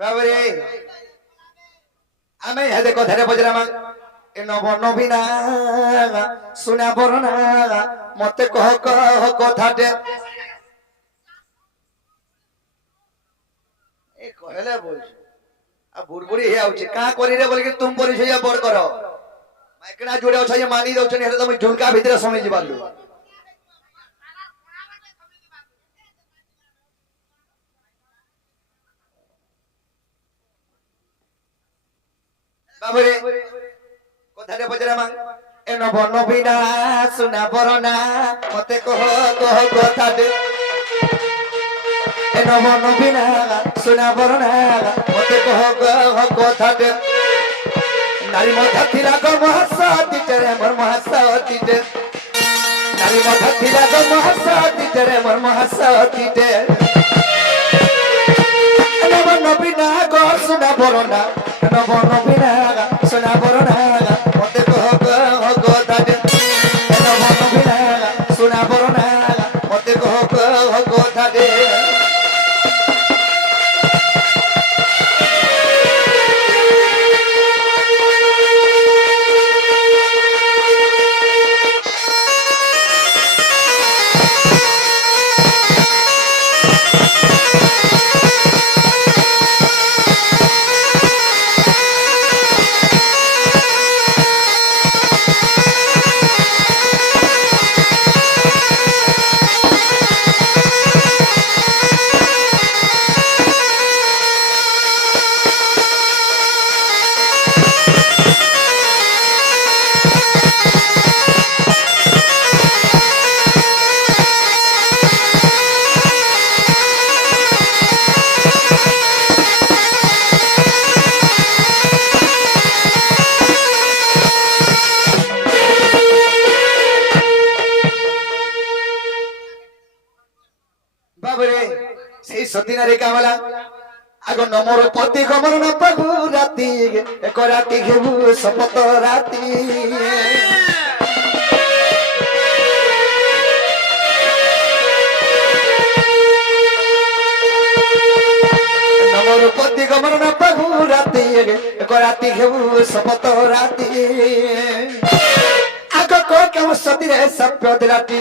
বাবারে আমি হেদে কথাটা বজরাম এ নব নবীনা শুনা বরনা মতে কহ কহ কথাটা এ কহেলে বলছ आ बुड़बुड़ी हे आउचे का करी रे बोल के तुम परिचय बड़ करो माइकना जोड़े अछ जे मानी दउ छनी हेले त झुलका भीतर समय जीवालु बाबरे कथारे बजरामा ए न बन बिना सुना बरना मते कह कह कथा दे ए न बन बिना सुना बरना मते कह कह कथा दे नारी मधा थिला ग महसाती तेरे मोर महसाती दे नारी मधा थिला ग महसाती तेरे मोर महसाती दे न बन बिना ग सुना बरना न बन बिना सुना बरना मते कह कह कथा दे न बन बिना सुना बरना मते कह कह कथा दे बाबरे সেই সতীনারে কামলা আগো নমর পতি কমর ন প্রভু রাতি এক রাতি ঘেবু শপথ রাতি নমর পতি কমর ন প্রভু রাতি এক রাতি ঘেবু শপথ রাতি আগো কো কেম সতীরে সপ্য দিলাটি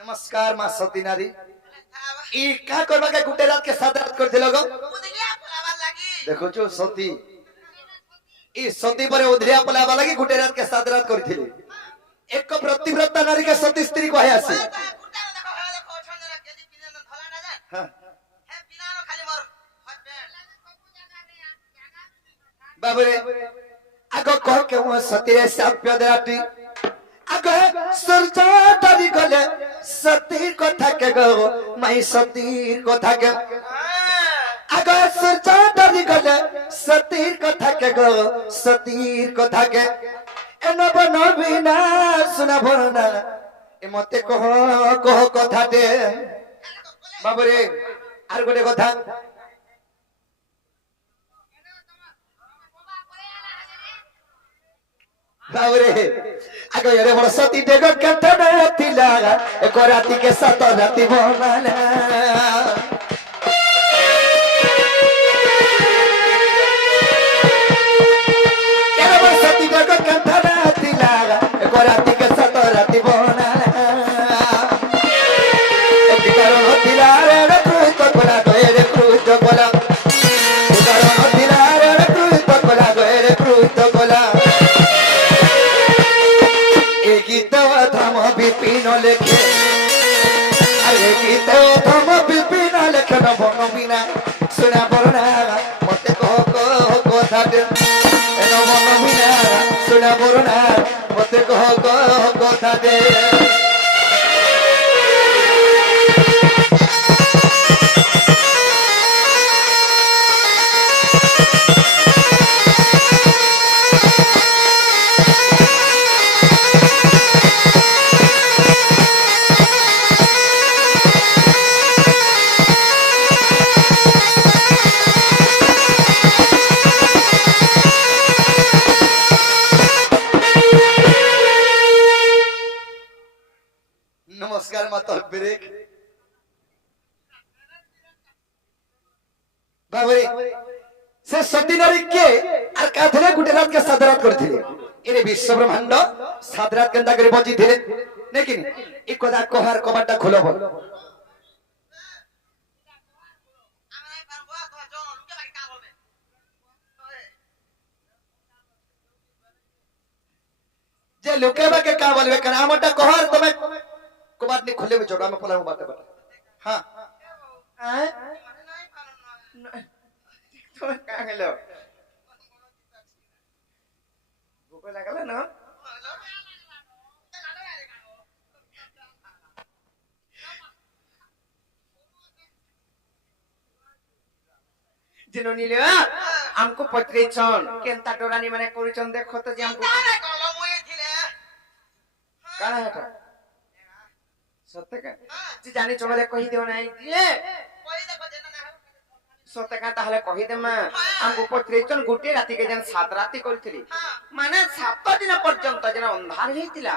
नमस्कार मां सती नारी ई का करबा के गुटे रात के साथ रात कर दिलो गो देखो जो सती ई सती पर उधरिया पलावा लगी गुटे रात के साथ रात करथिले एक प्रतिव्रता नारी के सती स्त्री को है आसी बाबरे आगो कह के वो सती रे साप्य देराटी आगे सरजा डरी गले सतीर कथा के गो माई सतीर कथा के आगे सरजा डरी गले सतीर कथा के गो सतीर कथा के एनो बनो बिना सुना भरना ए मते कह कह कथा दे बाबरे आर गोटे कथा बाबरे आगो यारे मोर सती डेग कटना थिला एक राती के सात राती बनाना यारे मोर सती डेग कटना थिला एक राती के सात राती बनाना एक कारण थिला रे कृत कोला गए कृत कोला कारण थिला रे कृत कोला गए कृत कोला विपिन लेखे अरे गीत थम विपिन लेखे न बन बिना सुना बरना मते कह कह कथा दे न बन बिना सुना बरना मते कह कह कथा दे नमस्कार माता ब्रेक বাবরে সে সতী নারী কে আর কাথরে গুটে রাত কে সাদরাত করଥିଲେ এরে বিশ্ব ব্রহ্মাণ্ড সাদরাত কেনতা করে বজিଥିଲେ নাকি এই কথা কহার কবাটটা খোলো বল যে লোকে বাকে কা বলবে কেন আমারটা কহার তুমি কবাট নি খুলে বেচো আমি পলাম বাটা বাটা হ্যাঁ হ্যাঁ তো কা হলো ভুক লাগলো না जिनो नीले हमको पत्रे छन केनता डोरानी माने करिछन देखो त जे हमको काना हटा सत्य का जी जानी चोबले कहि देओ नाही जे सत्य का ताहले कहि दे मा हमको पत्रे छन गुटे राती के जन 7 राती करथिली माने 7 दिन पर्यंत जन अंधार हेतिला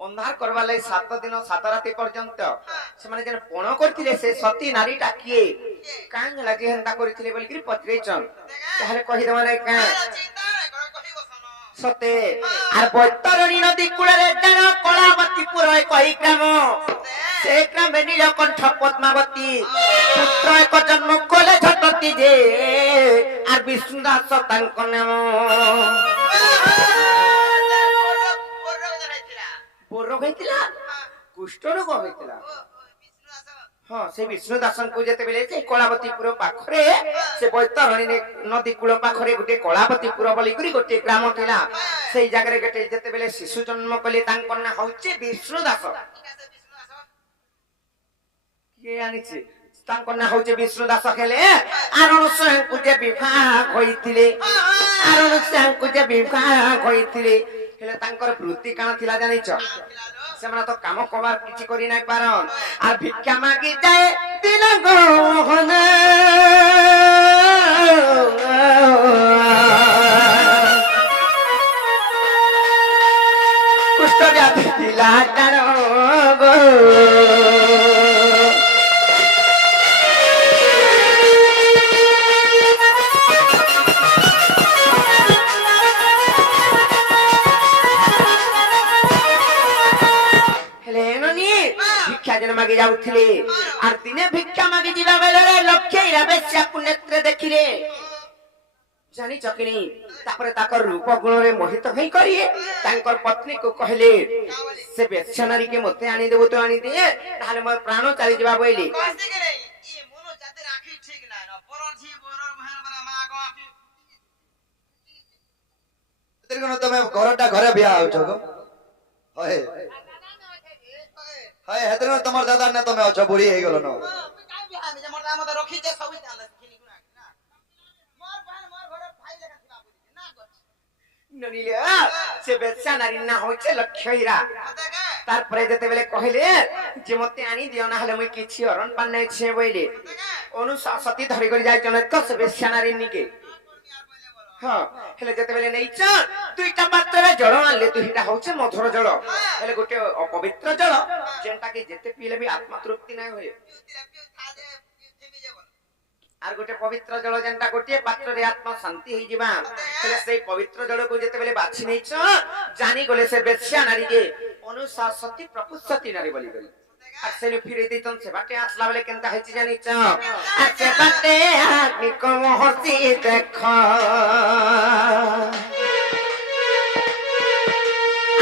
अंधार करवा लाई 7 दिन 7 राती पर्यंत से माने जन पण करथिले से सती नारीटा किए कांग लागे हंता करथिले बोल कि पत्रेचन ताहले कहि दे माने का सते आर बत्तरणी नदी कुळरे जन कलावती पुरय कहि ग्राम से ग्राम नील कंठ पद्मावती पुत्र एक जन्म कोले झटती जे आर विष्णुदास तांक नाम बोरो होइतिला कुष्ठ रोग होइतिला हां से विष्णुदासन को जेते बेले से कलावतीपुर पाखरे से बैतरणी नदी कूल पाखरे गुटे कलावतीपुर बोली करी गुटे ग्राम थिला सेई जागरे गटे जेते बेले शिशु जन्म कले तांकर ना होचे विष्णुदास के आनिछि तांकर ना होचे विष्णुदास खेले आरण स्वयं को जे विवाह होइतिले आरण स्वयं को जे विवाह होइतिले हेले तांकर वृत्ति काना थिला जानिछ सेमना तो काम कबार किछि करि नै पारन आ भिक्षा मागी जाए दिन गहने कुष्ठ व्याधि थिला तारो गो मागे जाउथिले आर दिने भिक्षा मागे जिबा बेले लक्ष्य इरा बेस्या पुनेत्र देखिले जानी चकिनी तापरे ताकर रूप गुण रे मोहित भई करिए तांकर पत्नी को कहले से बेस्या नारी के मते आनी देबो तो आनी दे ताले मोर प्राण चली जिबा बोइली ई मोनो जाते राखी ठीक ना न परर छी परर बहन बरा मा को तेरे को तमे घरटा घरे बिया आउ छगो होय हाय हेतरे तमर दादा ने तमे अछ बुढ़ी हे गेलो न काई बिहा में मोर दादा मत रखी जे सब जान खिनी गुना ना मोर बहन मोर घरे भाई लेखा थिला बुझी ना गछ ननिले से बेचा नारी ना होचे लक्ष्य हीरा तार परे जेते बेले कहले जे मते आनी दियो ना हले मई किछि अरन पान नै छे बोइले अनुशासती धरि करि जाय जने त से बेचा नारी निके हां हेले जेते बेले नै छ दुईटा पात्र जल आनले दुईटा होचे मधुर जल हेले गोटे अपवित्र जल जेंटा के जेते पीले भी आत्मा तृप्ति नै होय आर गोटे पवित्र जल जेंटा गोटे पात्र रे आत्मा शांति होई जिबा हेले सेई पवित्र जल को जेते बेले बाछि नै छ जानी गले से बेश्या नारी के अनुशासती प्रपुष्यति नारी बोली गली আর সেনে ফিরে দিতন সে বাটে আসলা বলে কেনতা হইছি জানিছ আছে বাটে আগ্নি কম হসি দেখ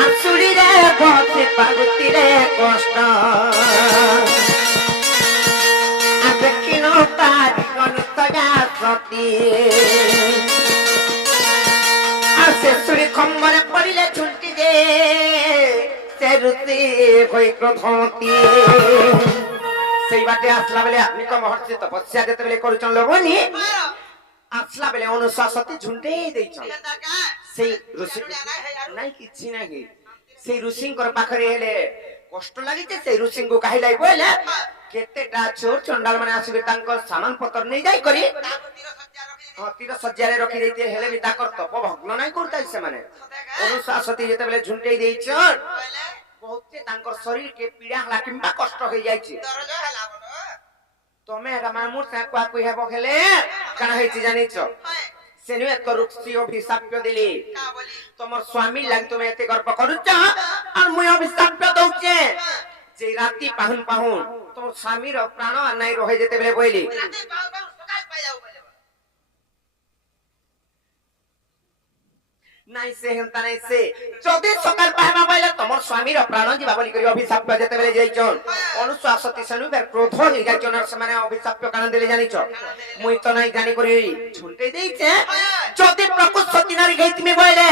আসুরি রে বসে পাগুতি রে কষ্ট আছে কিনো তারি গনুতগা সতি আছে সুরি খম্বরে পড়িলে ঝুলটি দে रुति कोई क्रोधमती सेई बाटे आसला बेले आदमी को महर्षि तपस्या जेते बेले करूचन लोगनी आसला बेले अनुशासती झुंडे देइछन सेई ऋषि नाही किछि नाही सेई ऋषिंकर पाखरे हेले कष्ट लागिते सेई ऋषिंको काहिलाई बोले केतेटा चोर चंडाल माने आसीबे तांकर सामान पत्र नै जाई करी तीर सज्जा रे रखी देते हेले भी ताकर तप भग्न नै करताई से माने अनुशासती जेते बेले झुंडे देइछन হচ্ছে তাঙ্কর শরীর কে পীড়া হলা কিংবা কষ্ট হয়ে যাইছে দরজ হেলা বলো তুমি এটা মামুর সাথে কুয়া কুই হেব খেলে কানা হইছে জানিছ হয় সেনু এত রুক্সি অভিশাপ্য দিলি কা বলি তোমার স্বামী লাগি তুমি এতে গর্ব করুছ আর মুই অভিশাপ্য দউছে যে রাতি পাহুন পাহুন তোমার স্বামীর প্রাণ আর নাই রহে যেতে বেলে বইলি রাতে পাও পাও সকাল পাই যাও বলে নাই সে হেনতা নাই সে যদি সকাল পাহবা পাইলে তোমার স্বামীর প্রাণ ଯିବା বলি করি অভিশাপ্য যেতেবেলে যাইছন অনুশাসতি সেনুবের ক্রোধ হই যাইছন আর ସେମାନେ অভিশাপ্য কারণ দিলে জানিছ মুই তো নাই জানি করি ঝুন্টে দেইছে যদি প্রকৃত সতী নারী গাইতিমি বইলে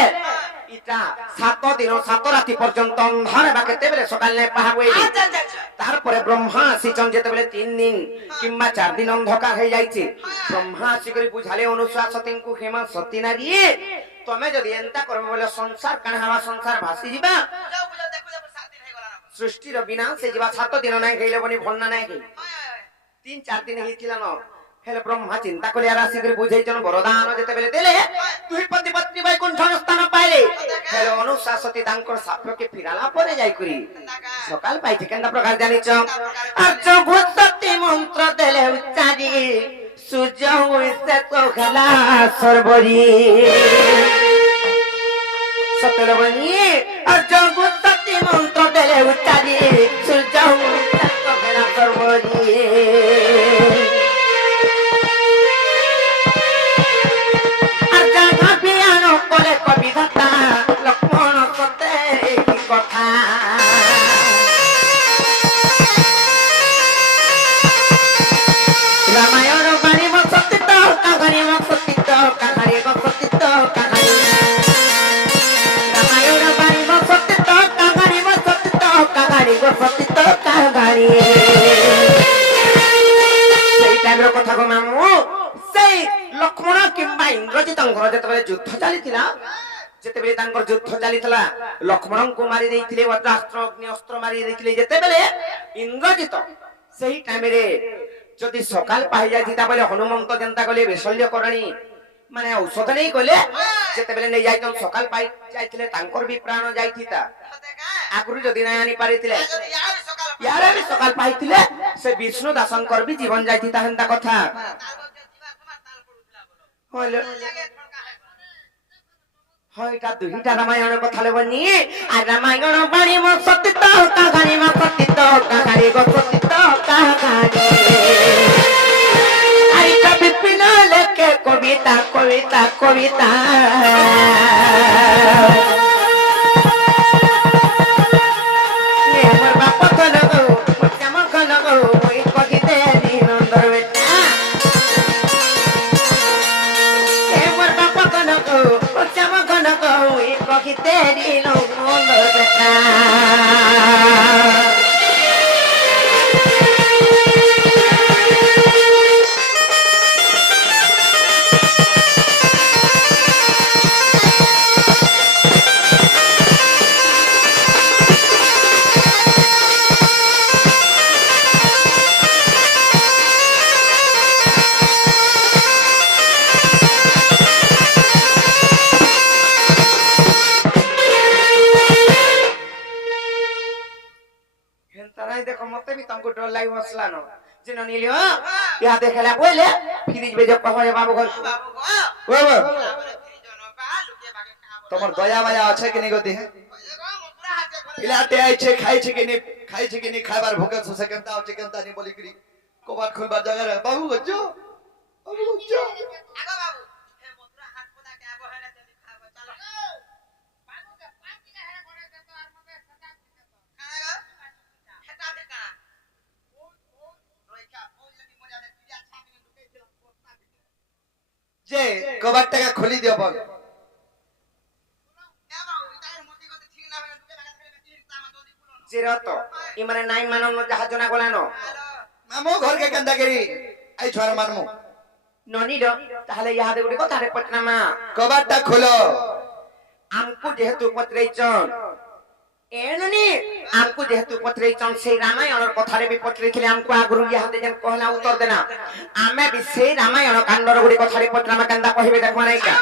ইটা 7 দিন 7 রাতি পর্যন্ত অন্ধারে বা কেতেবেলে সকাল নাই পাহা বইলি আচ্ছা আচ্ছা আচ্ছা তারপরে ব্রহ্মা আসিছন যেতেবেলে 3 দিন কিংবা 4 দিন অন্ধকার হয়ে যাইছে ব্রহ্মা আসি করে বুঝালে অনুশাসতিଙ୍କୁ হেমা সতী নারী তুমি যদি এন্তা করবে বলে সংসার কানে হওয়া সংসার ভাসি যাবা যাও বুঝাও দেখো দেখো 7 দিন হয়ে গলা না সৃষ্টির বিনাশ হয়ে যাবা 7 দিন নাই খাইলে বনি ভল না নাই খাই হয় 3-4 দিন হইছিল না হেলে ব্রহ্মা চিন্তা করে আর আসি করে বুঝাইছন বরদান যেতেবেলে দিলে দুই পতি পত্নী বৈকুণ্ঠ স্থান পাইলে হেলে অনুশাসতি তাঙ্কর সাপকে ফিরালা পরে যাই করি সকাল পাইছে কেনটা প্রকার জানিছ আর জগৎতি মন্ত্র দেলে উচ্চারি সূর্য হইছে তো খেলা সর্বরি সতলবনি আর জগৎতি মন্ত্র দেলে উচ্চারি সূর্য হইছে তো খেলা সর্বরি আর জাগা পিয়ানো করে কবিতা লক্ষ্মণ সতে এই কথা রামায়ণ বাণী মসতিত কাহানি মসতিত কাহানি মসতিত কাহানি রামায়ণ বাণী মসতিত কাহানি মসতিত কাহানি মসতিত কাহানি সেই টাইমর কথা গো মামু সেই লক্ষ্মণ কিংবা ইন্দ্রজিৎ তাঙ্কর যেତେବେଳେ যুদ্ধ ଚାଲିଥିଲା ଯେତେବେଳେ ତାଙ୍କର ଯୁଦ୍ଧ ଚାଲିଥିଲା ଲକ୍ଷ୍ମଣଙ୍କୁ ମାରି ଦେଇଥିଲେ ବଜ୍ରାସ୍ତ୍ର ଅଗ୍ନି ଅସ୍ତ୍ର ମାରି ଦେଇଥିଲେ ଯେତେବେଳେ ଇନ୍ଦ୍ରଜିତ ସେହି ଟାଇମରେ যদি সকাল পাই যাইতা বলে হনুমন্ত জনতা গলে বেশল্য করণী মানে ঔষধ নেই গলে যেতেবেলে নেই যাইতন সকাল পাই যাইছিলে তাঙ্কর বি প্রাণ যাইতিতা আগুরি যদি নাই আনি পারিছিলে যদি ইয়ার সকাল ইয়ারে বি সকাল পাইছিলে সে বিষ্ণু দাসঙ্কর বি জীবন যাইতিতা হেনতা কথা তারপর যে দিবা তোমার তাল পড়ুলা বলো হইলো লাগে ঠকা হয় হয়টা দুইটা রামায়ণ কথা লেবনি আর রামায়ণ বাণী ম সত্যিত কাহানি ম সত্যিত কাহানি গো সত্যিত কাহানি আই কবি পিনা লেখে কবিতা কবিতা কবিতা নে মোর বাপ কন গো মোর শ্যাম কন গো মই কহিতে নন্দর বেটা মোর বাপ কন গো মোর শ্যাম কন গো মই কহিতে নন্দর বেটা তারাই দেখো মতে বি তমকু ডর লাগি বসলানো যেন নিলিও ইয়া দেখলা বইলে ফিরিজ বেজে কহয় বাবু ঘর বাবু গো বাবা তারপরে ফিরি জন বা লুকে বাগে খাবো তোমার দয়া মায়া আছে কি নি গো দেহে গো মুপুরা হাতে করে ইলাতে আইছে খাইছে কি নি খাইবার ভোকে সুসে কেনতা আছে কেনতা নি বলি করি কবাট খুলবার জায়গা রে বাবু গজ্জো বাবু গজ্জো আগো বাবু হে মুপুরা হাত পোদা কে আবো হেলে তুমি খাবো চলো বাবু কে পাঁচটি হেলে করে দে তো আর মতে সদা দিতে তো খানা গো হেটা দেখা ও রইকা ওই যদি মজা দে তুই আচ্ছা আমি লুকাইছিলাম পোস্তা দিতে যে কবাটটাকে খুলি দিও বল চিরত ই মানে নাই মানন জাহাজ না গলানো মামু ঘরকে কেনতা করি আই ছড় মারমু ননি দ তাহলে ইহাদে গুড়ি কথা রে পটনামা কবাটটা খুলো আমকু যেহেতু পত্রেইছন এননি আমকু যেহেতু পত্রেইছন সেই রামায়ণর কথারে বি পত্রেইছিলে আমকু আগুরু ইহাদে যেন কহলা উত্তর দেনা আমি বি সেই রামায়ণ কাণ্ডর গুড়ি কথারে পটনামা কেনতা কহিবে দেখবা নাই কা